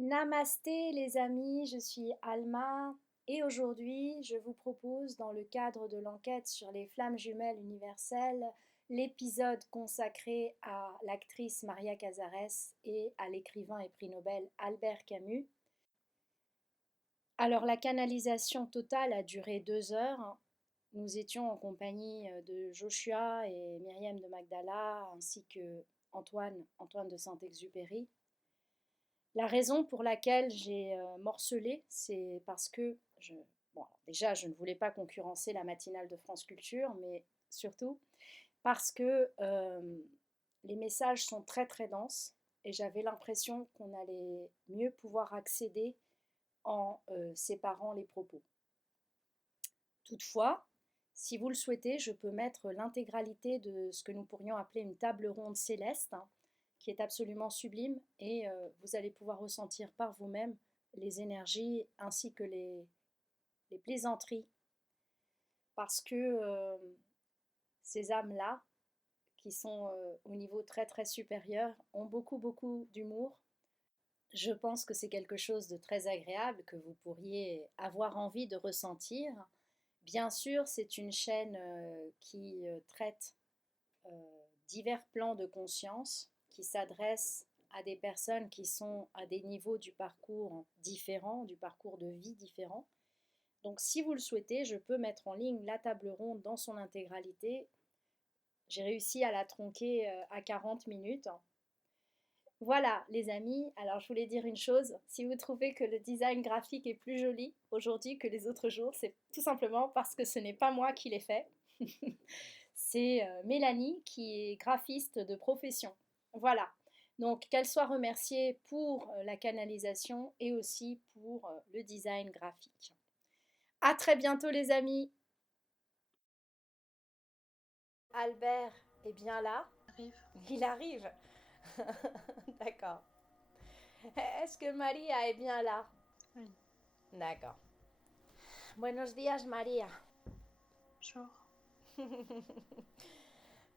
Namasté les amis, je suis Alma et aujourd'hui je vous propose dans le cadre de l'enquête sur les flammes jumelles universelles l'épisode consacré à l'actrice Maria Cazares et à l'écrivain et prix Nobel Albert Camus. Alors la canalisation totale a duré 2 heures. Nous étions en compagnie de Joshua et Myriam de Magdala ainsi que Antoine de Saint-Exupéry. La raison pour laquelle j'ai morcelé, c'est parce que déjà, je ne voulais pas concurrencer la matinale de France Culture, mais surtout parce que les messages sont très très denses et j'avais l'impression qu'on allait mieux pouvoir accéder en séparant les propos. Toutefois, si vous le souhaitez, je peux mettre l'intégralité de ce que nous pourrions appeler une table ronde céleste, hein, qui est absolument sublime, et vous allez pouvoir ressentir par vous-même les énergies ainsi que les plaisanteries, parce que ces âmes-là, qui sont au niveau très très supérieur, ont beaucoup d'humour. Je pense que c'est quelque chose de très agréable que vous pourriez avoir envie de ressentir. Bien sûr, c'est une chaîne qui traite divers plans de conscience, qui s'adresse à des personnes qui sont à des niveaux du parcours différents, du parcours de vie différents. Donc si vous le souhaitez, je peux mettre en ligne la table ronde dans son intégralité. J'ai réussi à la tronquer à 40 minutes. Voilà les amis, alors je voulais dire une chose, si vous trouvez que le design graphique est plus joli aujourd'hui que les autres jours, c'est tout simplement parce que ce n'est pas moi qui l'ai fait. C'est Mélanie qui est graphiste de profession. Voilà, donc qu'elle soit remerciée pour la canalisation et aussi pour le design graphique. À très bientôt les amis. Albert est bien là. Arrive. Il arrive. D'accord. Est-ce que Maria est bien là? Oui. D'accord. Buenos días, María. Bonjour.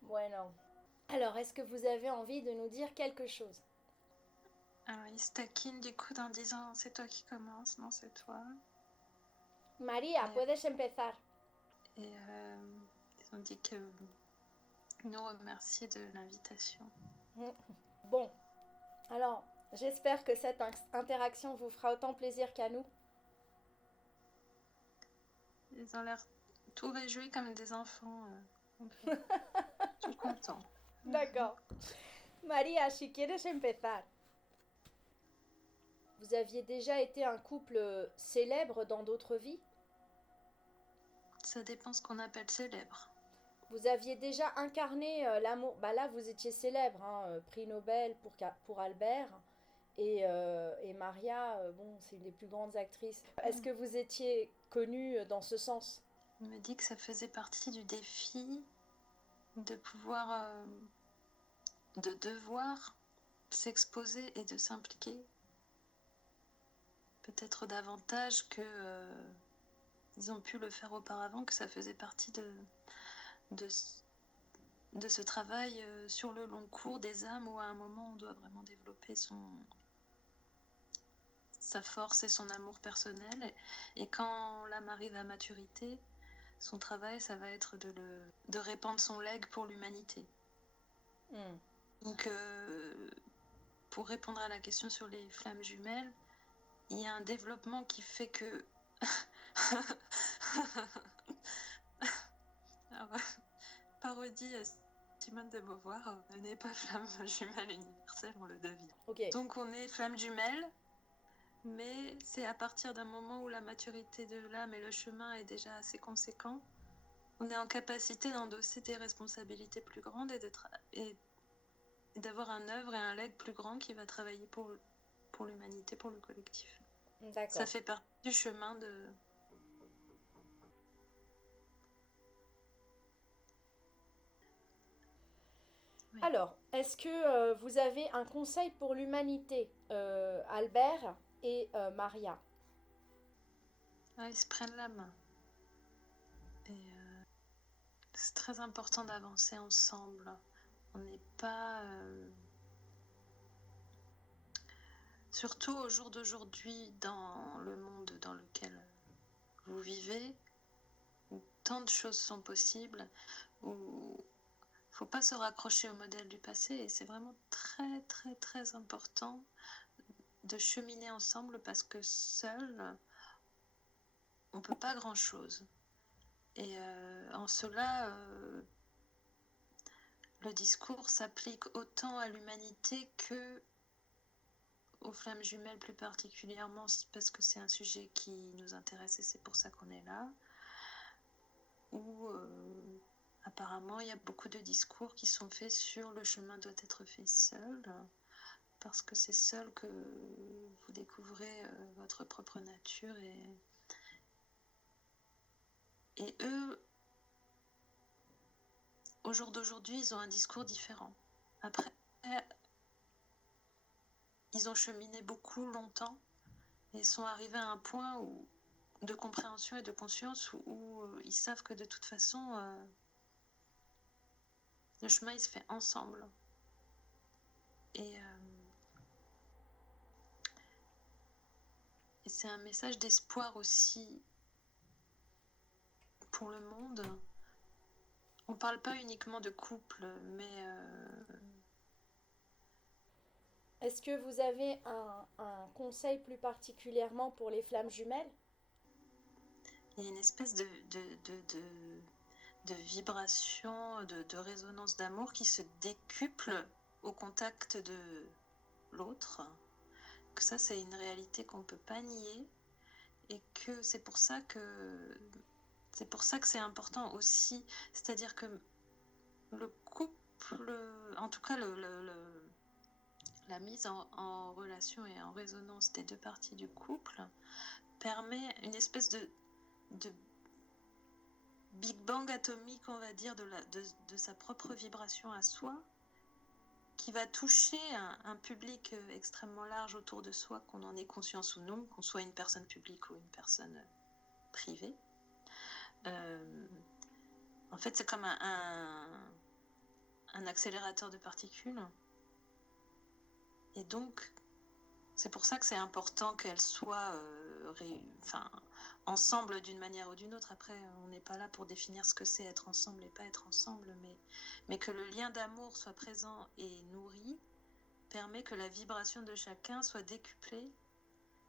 Bueno. Alors, est-ce que vous avez envie de nous dire quelque chose? Alors, il se taquine du coup en disant c'est toi qui commences, non c'est toi. María, puedes empezar. Et ils ont dit que nous remercier de l'invitation. Bon, alors, j'espère que cette interaction vous fera autant plaisir qu'à nous. Ils ont l'air tout réjouis comme des enfants. Tout contents. D'accord. María, si quieres empezar. Vous aviez déjà été un couple célèbre dans d'autres vies? Ça dépend ce qu'on appelle célèbre. Vous aviez déjà incarné l'amour. Bah là, vous étiez célèbre, hein, prix Nobel pour Albert. Et Maria, bon, c'est une des plus grandes actrices. Est-ce que vous étiez connue dans ce sens? On me dit que ça faisait partie du défi de pouvoir, de devoir s'exposer et de s'impliquer. Peut-être davantage que ils ont pu le faire auparavant, que ça faisait partie de ce travail sur le long cours des âmes où à un moment on doit vraiment développer sa force et son amour personnel. Et quand l'âme arrive à maturité, son travail, ça va être de répandre son legs pour l'humanité. Donc, pour répondre à la question sur les flammes jumelles, il y a un développement qui fait que... Alors, parodie Simone de Beauvoir, on n'est pas flamme jumelle universelle, on le devient. Ok. Donc on est flamme jumelle, mais c'est à partir d'un moment où la maturité de l'âme et le chemin est déjà assez conséquent, on est en capacité d'endosser des responsabilités plus grandes et d'avoir un œuvre et un legs plus grand qui va travailler pour l'humanité, pour le collectif. D'accord. Ça fait partie du chemin de... Oui. Alors, est-ce que vous avez un conseil pour l'humanité, Albert et Maria? Ils se prennent la main. Et c'est très important d'avancer ensemble. On n'est pas... Surtout au jour d'aujourd'hui, dans le monde dans lequel vous vivez, où tant de choses sont possibles, où il ne faut pas se raccrocher au modèle du passé, et c'est vraiment très très très important de cheminer ensemble, parce que seul, on ne peut pas grand-chose. Et en cela, le discours s'applique autant à l'humanité que aux flammes jumelles plus particulièrement, parce que c'est un sujet qui nous intéresse et c'est pour ça qu'on est là, où apparemment il y a beaucoup de discours qui sont faits sur le chemin doit être fait seul, parce que c'est seul que vous découvrez votre propre nature, et eux, au jour d'aujourd'hui, ils ont un discours différent. Après, ils ont cheminé beaucoup longtemps et sont arrivés à un point de compréhension et de conscience où ils savent que de toute façon, le chemin il se fait ensemble. Et c'est un message d'espoir aussi pour le monde. On ne parle pas uniquement de couple, mais Est-ce que vous avez un conseil plus particulièrement pour les flammes jumelles? il y a une espèce de vibration, de résonance d'amour qui se décuple au contact de l'autre. Que ça, c'est une réalité qu'on ne peut pas nier, et que c'est pour ça que c'est important aussi. C'est-à-dire que le couple, en tout cas la mise en relation et en résonance des deux parties du couple permet une espèce de Big Bang atomique, on va dire, de sa propre vibration à soi, qui va toucher un public extrêmement large autour de soi, qu'on en ait conscience ou non, qu'on soit une personne publique ou une personne privée. En fait, c'est comme un accélérateur de particules. Et donc, c'est pour ça que c'est important qu'elles soient ensemble d'une manière ou d'une autre. Après, on n'est pas là pour définir ce que c'est être ensemble et pas être ensemble, mais que le lien d'amour soit présent et nourri permet que la vibration de chacun soit décuplée.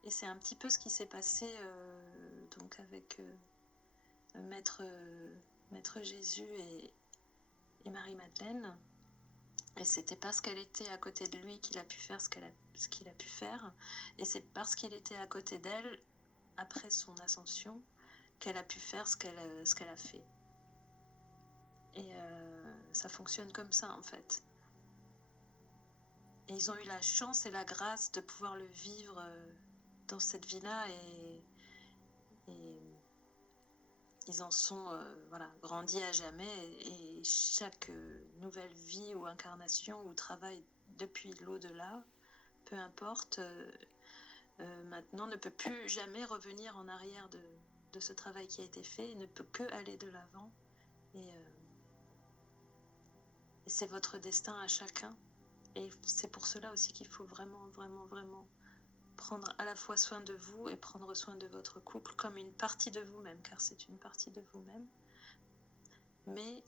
Et c'est un petit peu ce qui s'est passé donc avec Maître Jésus et Marie-Madeleine. Et c'était parce qu'elle était à côté de lui qu'il a pu faire ce qu'il a pu faire. Et c'est parce qu'il était à côté d'elle, après son ascension, qu'elle a pu faire ce qu'elle a fait. Et ça fonctionne comme ça, en fait. Et ils ont eu la chance et la grâce de pouvoir le vivre dans cette vie-là, et ils en sont grandis à jamais, et chaque nouvelle vie ou incarnation ou travail depuis l'au-delà, peu importe, maintenant ne peut plus jamais revenir en arrière de ce travail qui a été fait, et ne peut que aller de l'avant. Et c'est votre destin à chacun. Et c'est pour cela aussi qu'il faut vraiment, vraiment, vraiment prendre à la fois soin de vous et prendre soin de votre couple comme une partie de vous-même, car c'est une partie de vous-même. Mais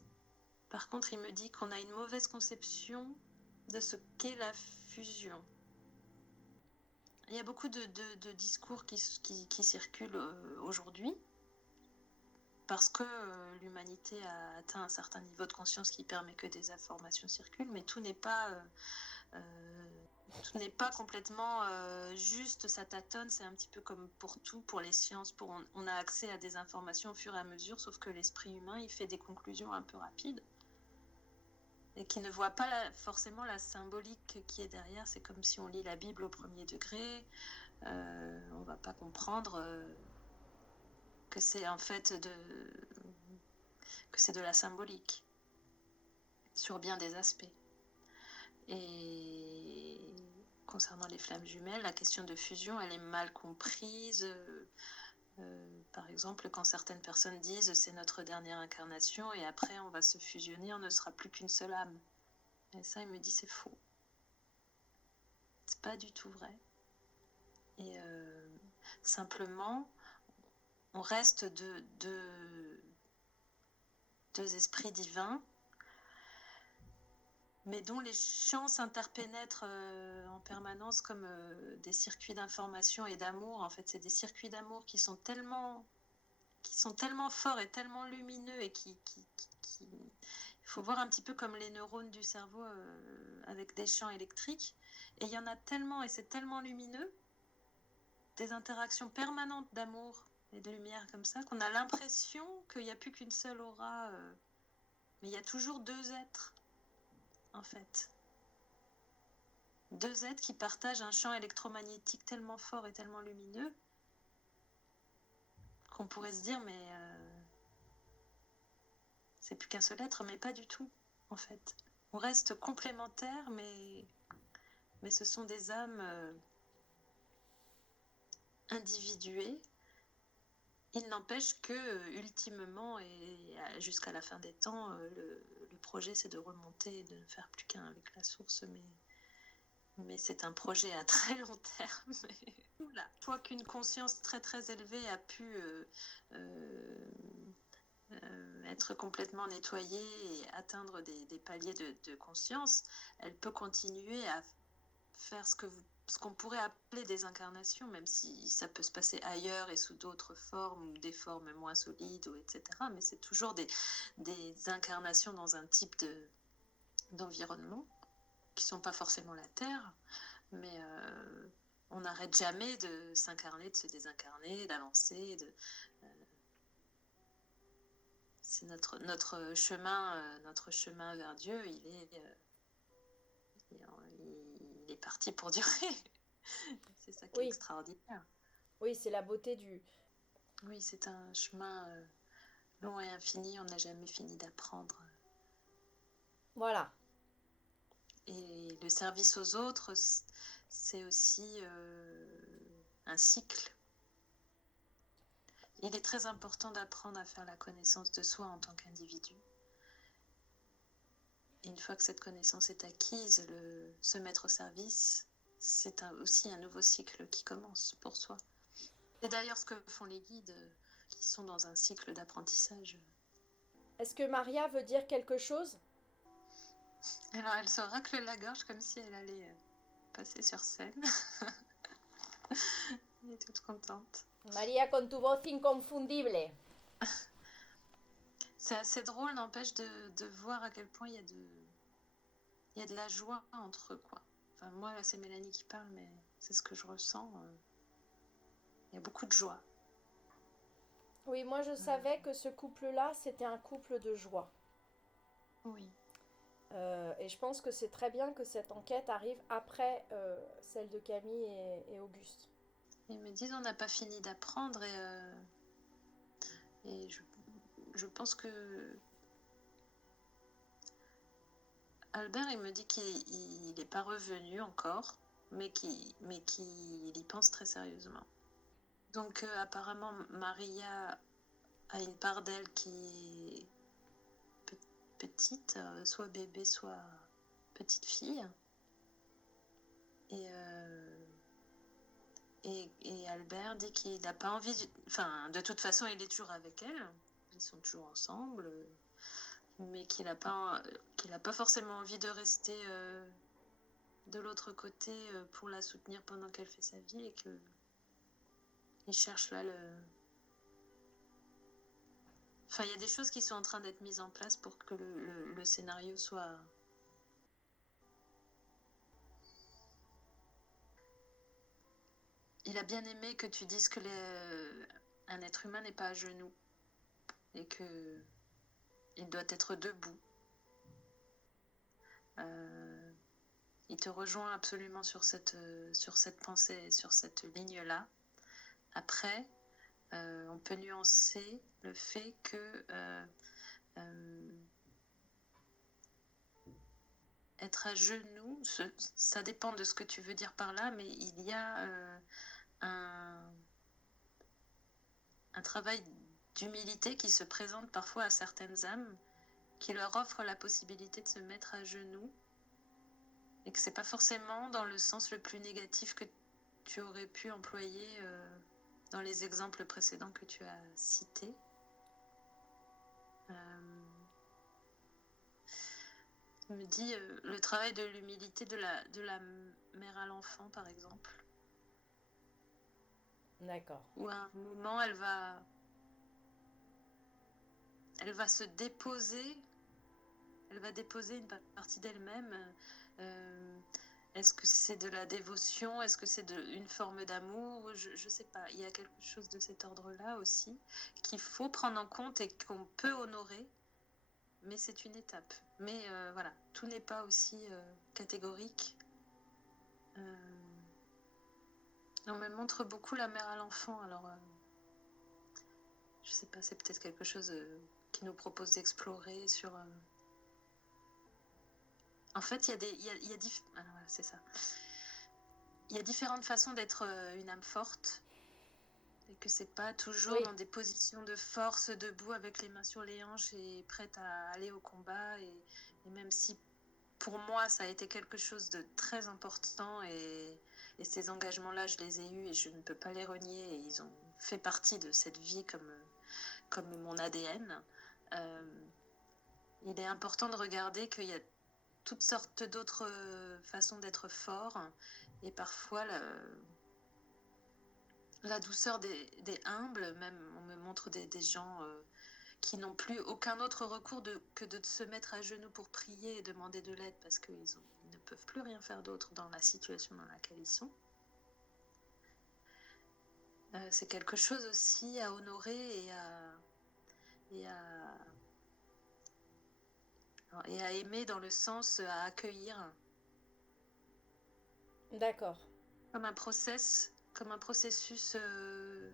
par contre, il me dit qu'on a une mauvaise conception de ce qu'est la fusion. Il y a beaucoup de discours qui circulent aujourd'hui, parce que l'humanité a atteint un certain niveau de conscience qui permet que des informations circulent, mais tout n'est pas complètement juste, ça tâtonne. C'est un petit peu comme pour tout, pour les sciences, on a accès à des informations au fur et à mesure, sauf que l'esprit humain, il fait des conclusions un peu rapides, et qui ne voit pas forcément la symbolique qui est derrière. C'est comme si on lit la Bible au premier degré, on ne va pas comprendre que c'est en fait que c'est de la symbolique sur bien des aspects. Et concernant les flammes jumelles, la question de fusion, elle est mal comprise. Par exemple, quand certaines personnes disent c'est notre dernière incarnation et après on va se fusionner, on ne sera plus qu'une seule âme. Et ça, il me dit c'est faux. C'est pas du tout vrai. Et simplement, on reste deux esprits divins, mais dont les champs s'interpénètrent en permanence comme des circuits d'information et d'amour. En fait, c'est des circuits d'amour qui sont tellement forts et tellement lumineux et il faut voir un petit peu comme les neurones du cerveau avec des champs électriques. Et il y en a tellement, et c'est tellement lumineux, des interactions permanentes d'amour et de lumière comme ça, qu'on a l'impression qu'il n'y a plus qu'une seule aura. Mais il y a toujours deux êtres, en fait. Deux êtres qui partagent un champ électromagnétique tellement fort et tellement lumineux qu'on pourrait se dire, mais c'est plus qu'un seul être, mais pas du tout, en fait. On reste complémentaires, mais ce sont des âmes individuées. Il n'empêche que, ultimement, et jusqu'à la fin des temps, le projet, c'est de remonter et de ne faire plus qu'un avec la source, mais c'est un projet à très long terme. Voilà. Une fois qu'une conscience très très élevée a pu être complètement nettoyée et atteindre des paliers de conscience, elle peut continuer à faire ce qu'on pourrait appeler des incarnations, même si ça peut se passer ailleurs et sous d'autres formes ou des formes moins solides, etc. Mais c'est toujours des incarnations dans un type d'environnement qui ne sont pas forcément la Terre, mais on n'arrête jamais de s'incarner, de se désincarner, d'avancer. C'est notre chemin vers Dieu, il est parti pour durer. C'est ça qui est extraordinaire. Oui, c'est la beauté du... Oui, c'est un chemin long et infini, on n'a jamais fini d'apprendre. Voilà. Et le service aux autres, c'est aussi un cycle. Il est très important d'apprendre à faire la connaissance de soi en tant qu'individu. Et une fois que cette connaissance est acquise, se mettre au service, c'est aussi un nouveau cycle qui commence pour soi. C'est d'ailleurs ce que font les guides qui sont dans un cycle d'apprentissage. Est-ce que Maria veut dire quelque chose? Alors elle se racle la gorge comme si elle allait passer sur scène. Elle est toute contente. Maria, con tu voz inconfundible. C'est assez drôle, n'empêche, de voir à quel point il y a de la joie entre eux, quoi. Enfin, moi, là, c'est Mélanie qui parle, mais c'est ce que je ressens. Il y a beaucoup de joie. Oui, moi je savais que ce couple-là, c'était un couple de joie. Oui. Et je pense que c'est très bien que cette enquête arrive après celle de Camille et Auguste. Ils me disent on n'a pas fini d'apprendre et je pense que Albert, il me dit qu'il n'est pas revenu encore, mais qu'il y pense très sérieusement. Donc apparemment Maria a une part d'elle qui est petite, soit bébé, soit petite fille. Et Albert dit qu'il n'a pas envie... Enfin, de toute façon, il est toujours avec elle. Ils sont toujours ensemble. Mais qu'il n'a pas forcément envie de rester de l'autre côté pour la soutenir pendant qu'elle fait sa vie. Et qu'il cherche là Enfin, il y a des choses qui sont en train d'être mises en place pour que le scénario soit... Il a bien aimé que tu dises que un être humain n'est pas à genoux et qu'il doit être debout. Il te rejoint absolument sur cette pensée, sur cette ligne-là. Après, on peut nuancer le fait que être à genoux, ça dépend de ce que tu veux dire par là, mais il y a un travail d'humilité qui se présente parfois à certaines âmes, qui leur offre la possibilité de se mettre à genoux, et que c'est pas forcément dans le sens le plus négatif que tu aurais pu employer dans les exemples précédents que tu as cités. On me dit le travail de l'humilité de la mère à l'enfant, par exemple. D'accord. Où à un moment, elle va se déposer, elle va déposer une partie d'elle-même. Est-ce que c'est de la dévotion? Est-ce que c'est une forme d'amour? Je ne sais pas. Il y a quelque chose de cet ordre-là aussi qu'il faut prendre en compte et qu'on peut honorer, mais c'est une étape. Mais voilà, tout n'est pas aussi catégorique. On me montre beaucoup la mère à l'enfant, alors je sais pas, c'est peut-être quelque chose qui nous propose d'explorer sur... En fait, voilà, c'est ça. Il y a différentes façons d'être une âme forte, et que c'est pas toujours dans des positions de force, debout avec les mains sur les hanches et prête à aller au combat, et même si pour moi ça a été quelque chose de très important, et ces engagements-là je les ai eus et je ne peux pas les renier, et ils ont fait partie de cette vie comme mon ADN. Il est important de regarder qu'il y a toutes sortes d'autres façons d'être fort, et parfois la douceur des humbles. Même on me montre des gens qui n'ont plus aucun autre recours que de se mettre à genoux pour prier et demander de l'aide, parce qu'ils ne peuvent plus rien faire d'autre dans la situation dans laquelle ils sont. C'est quelque chose aussi à honorer et à aimer, dans le sens à accueillir. D'accord. Comme un processus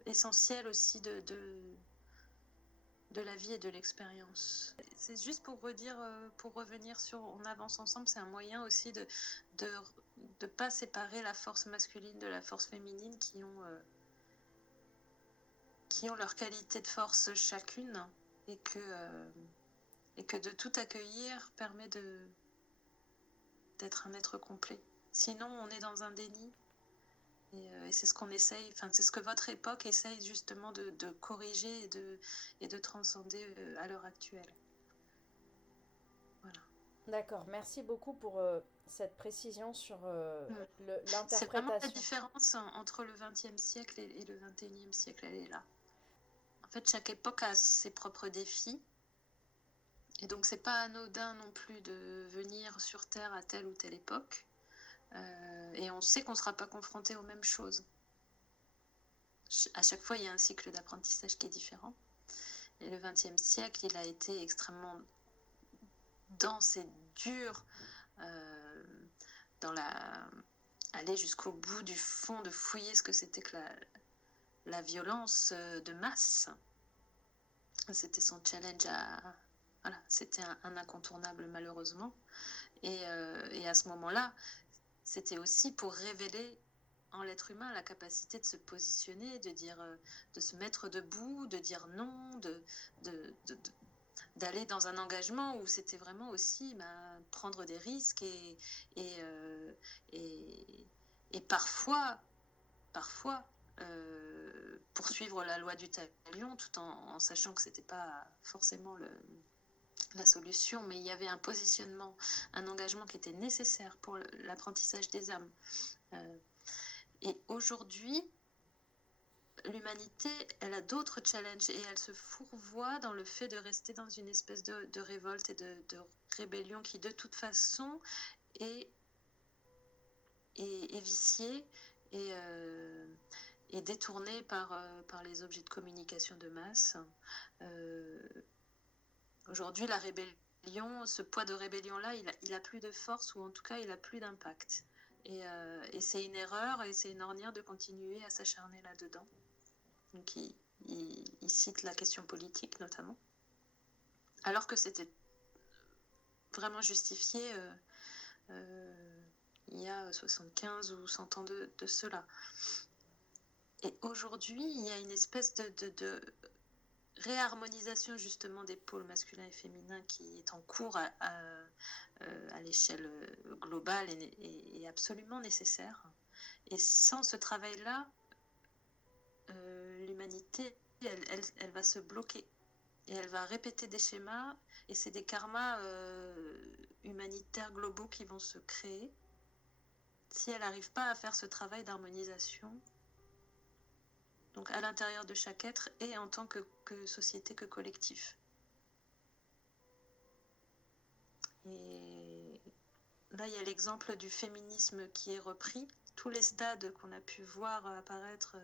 essentiel aussi de la vie et de l'expérience. C'est juste pour redire, pour revenir sur On avance ensemble, c'est un moyen aussi de pas séparer la force masculine de la force féminine, qui ont leur qualité de force chacune, et que de tout accueillir permet d'être un être complet. Sinon, on est dans un déni. Et c'est ce qu'on essaye, c'est ce que votre époque essaye justement de corriger et de transcender à l'heure actuelle. Voilà. D'accord, merci beaucoup pour cette précision sur l'interprétation. C'est vraiment la différence entre le XXe siècle et le XXIe siècle, elle est là. En fait, chaque époque a ses propres défis. Et donc, c'est pas anodin non plus de venir sur Terre à telle ou telle époque. Et on sait qu'on ne sera pas confronté aux mêmes choses. À chaque fois, il y a un cycle d'apprentissage qui est différent. Et le XXe siècle, il a été extrêmement dense et dur, aller jusqu'au bout du fond, de fouiller ce que c'était que la violence de masse. C'était son challenge voilà, c'était un incontournable, malheureusement. Et à ce moment-là, c'était aussi pour révéler en l'être humain la capacité de se positionner, de se mettre debout, de dire non, d'aller dans un engagement où c'était vraiment aussi prendre des risques et parfois poursuivre la loi du talion, tout en sachant que c'était pas forcément la solution, mais il y avait un positionnement, un engagement qui était nécessaire pour l'apprentissage des âmes. Et aujourd'hui, l'humanité, elle a d'autres challenges, et elle se fourvoie dans le fait de rester dans une espèce de révolte et de rébellion qui, de toute façon, est viciée et détournée par les objets de communication de masse. Aujourd'hui, la rébellion, ce poids de rébellion-là, il a plus de force, ou en tout cas, il a plus d'impact. Et c'est une erreur, et c'est une ornière de continuer à s'acharner là-dedans. Donc, il cite la question politique, notamment. Alors que c'était vraiment justifié il y a 75 ou 100 ans de cela. Et aujourd'hui, il y a une espèce de réharmonisation, justement, des pôles masculins et féminins qui est en cours à l'échelle globale et absolument nécessaire. Et sans ce travail-là, l'humanité, elle va se bloquer. Et elle va répéter des schémas. Et c'est des karmas humanitaires globaux qui vont se créer si elle n'arrive pas à faire ce travail d'harmonisation. Donc à l'intérieur de chaque être et en tant que société, que collectif. Et là, il y a l'exemple du féminisme qui est repris. Tous les stades qu'on a pu voir apparaître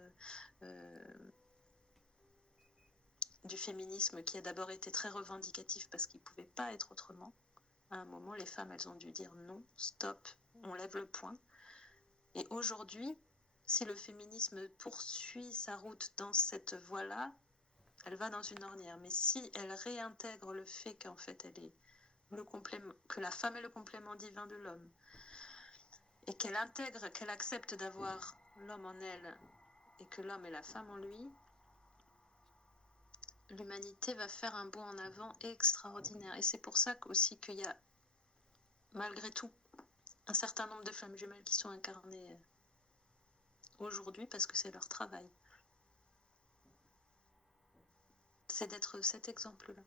du féminisme qui a d'abord été très revendicatif parce qu'il ne pouvait pas être autrement. À un moment, les femmes, elles ont dû dire non, stop, on lève le poing. Et aujourd'hui, si le féminisme poursuit sa route dans cette voie-là, elle va dans une ornière. Mais si elle réintègre le fait qu'en fait, elle est que la femme est le complément divin de l'homme, et qu'elle intègre, qu'elle accepte d'avoir l'homme en elle, et que l'homme est la femme en lui, l'humanité va faire un bond en avant extraordinaire. Et c'est pour ça aussi qu'il y a, malgré tout, un certain nombre de flammes jumelles qui sont incarnées aujourd'hui parce que c'est leur travail. C'est d'être cet exemple-là.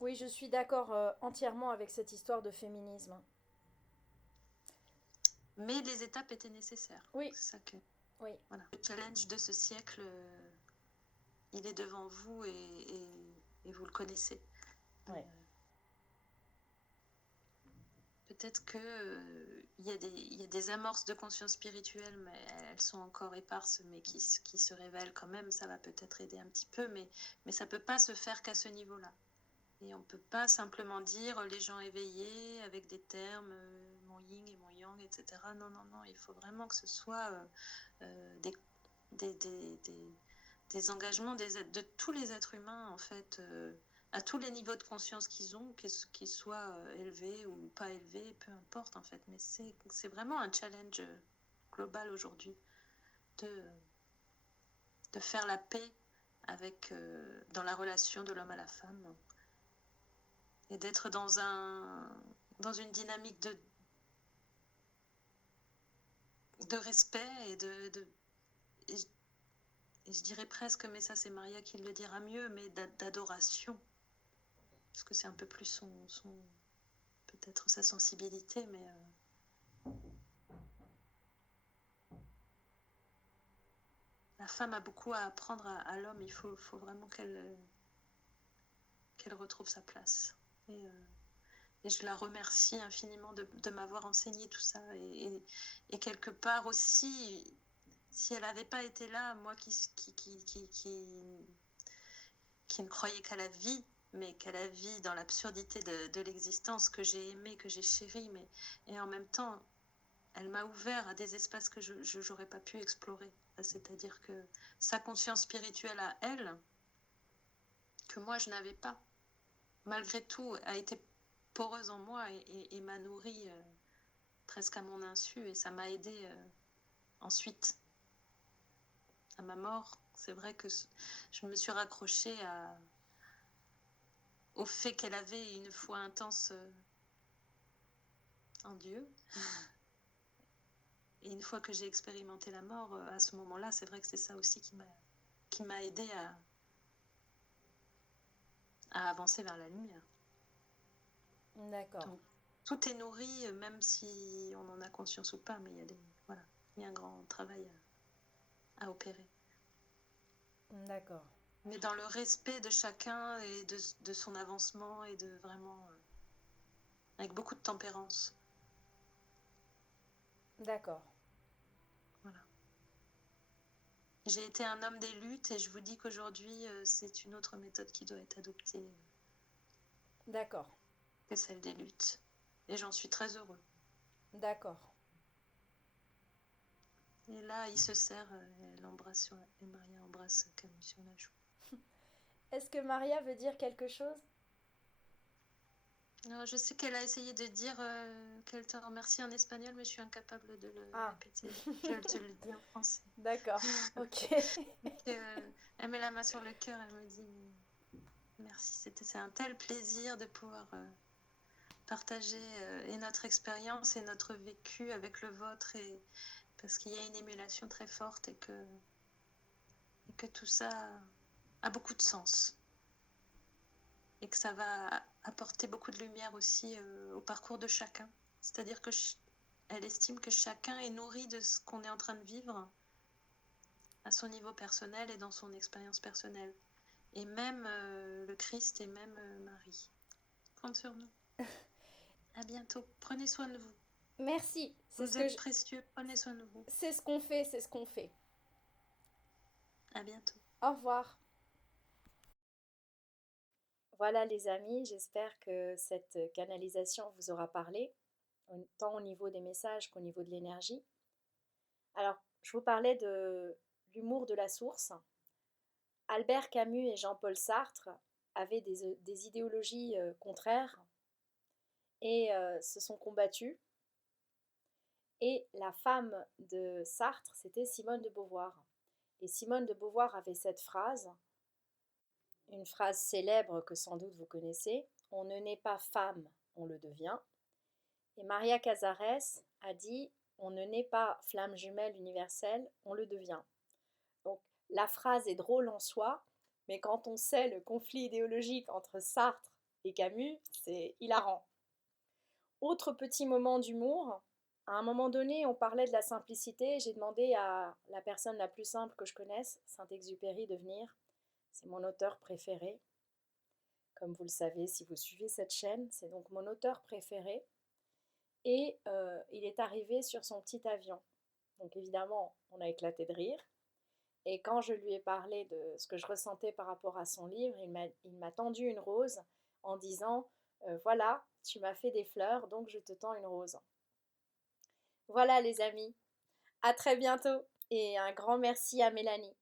Oui, je suis d'accord entièrement avec cette histoire de féminisme. Mais les étapes étaient nécessaires. Oui. C'est ça que... Oui. Voilà. Le challenge de ce siècle, il est devant vous et vous le connaissez. Ouais. Peut-être qu'il y a des amorces de conscience spirituelle, mais elles sont encore éparses, mais qui se révèlent quand même. Ça va peut-être aider un petit peu, mais ça ne peut pas se faire qu'à ce niveau-là. Et on ne peut pas simplement dire les gens éveillés avec des termes, mon yin et mon yang, etc. Non, non, non, il faut vraiment que ce soit des engagements de tous les êtres humains, en fait, à tous les niveaux de conscience qu'ils ont, qu'ils soient élevés ou pas élevés, peu importe, en fait. Mais c'est vraiment un challenge global aujourd'hui de faire la paix avec, dans la relation de l'homme à la femme et d'être dans une dynamique de respect et je dirais presque, mais ça c'est Maria qui le dira mieux, mais d'adoration. Parce que c'est un peu plus peut-être sa sensibilité, mais la femme a beaucoup à apprendre à l'homme. Il faut vraiment qu'elle retrouve sa place. Et je la remercie infiniment de m'avoir enseigné tout ça. Et quelque part aussi, si elle n'avait pas été là, moi qui ne croyais qu'à la vie, mais qu'à la vie dans l'absurdité de l'existence que j'ai aimée, que j'ai chérie, et en même temps, elle m'a ouvert à des espaces que je n'aurais pas pu explorer. C'est-à-dire que sa conscience spirituelle à elle, que moi je n'avais pas, malgré tout, a été poreuse en moi et m'a nourrie presque à mon insu, et ça m'a aidée ensuite à ma mort. C'est vrai que je me suis raccrochée au fait qu'elle avait une foi intense en Dieu. Et une fois que j'ai expérimenté la mort, à ce moment-là, c'est vrai que c'est ça aussi qui m'a aidée à avancer vers la lumière. D'accord. Donc, tout est nourri, même si on en a conscience ou pas, mais il y a un grand travail à opérer. D'accord. Mais dans le respect de chacun et de son avancement et de vraiment avec beaucoup de tempérance. D'accord. Voilà. J'ai été un homme des luttes et je vous dis qu'aujourd'hui, c'est une autre méthode qui doit être adoptée. D'accord. Que celle des luttes. Et j'en suis très heureux. D'accord. Et là, il se serre, elle embrasse et Maria embrasse Camus sur la joue. Est-ce que Maria veut dire quelque chose? Alors, je sais qu'elle a essayé de dire qu'elle te remercie en espagnol, mais je suis incapable de le répéter. Je te le dis en français. D'accord, ok. Elle met la main sur le cœur, elle me dit merci, c'est un tel plaisir de pouvoir partager et notre expérience et notre vécu avec le vôtre et parce qu'il y a une émulation très forte et que tout ça a beaucoup de sens. Et que ça va apporter beaucoup de lumière aussi au parcours de chacun. C'est-à-dire qu'elle estime que chacun est nourri de ce qu'on est en train de vivre à son niveau personnel et dans son expérience personnelle. Et même le Christ et même Marie. Compte sur nous. À bientôt. Prenez soin de vous. Merci. Vous êtes précieux. Prenez soin de vous. C'est ce qu'on fait, c'est ce qu'on fait. À bientôt. Au revoir. Voilà les amis, j'espère que cette canalisation vous aura parlé, tant au niveau des messages qu'au niveau de l'énergie. Alors, je vous parlais de l'humour de la source. Albert Camus et Jean-Paul Sartre avaient des idéologies contraires et se sont combattus. Et la femme de Sartre, c'était Simone de Beauvoir. Et Simone de Beauvoir avait cette phrase, une phrase célèbre que sans doute vous connaissez, on ne naît pas femme, on le devient. Et Maria Casares a dit, on ne naît pas flamme jumelle universelle, on le devient. Donc la phrase est drôle en soi, mais quand on sait le conflit idéologique entre Sartre et Camus, c'est hilarant. Autre petit moment d'humour, à un moment donné, on parlait de la simplicité, j'ai demandé à la personne la plus simple que je connaisse, Saint-Exupéry, de venir. C'est mon auteur préféré. Comme vous le savez, si vous suivez cette chaîne, c'est donc mon auteur préféré. Et il est arrivé sur son petit avion. Donc évidemment, on a éclaté de rire. Et quand je lui ai parlé de ce que je ressentais par rapport à son livre, il m'a tendu une rose en disant voilà, tu m'as fait des fleurs, donc je te tends une rose. Voilà les amis, à très bientôt et un grand merci à Mélanie.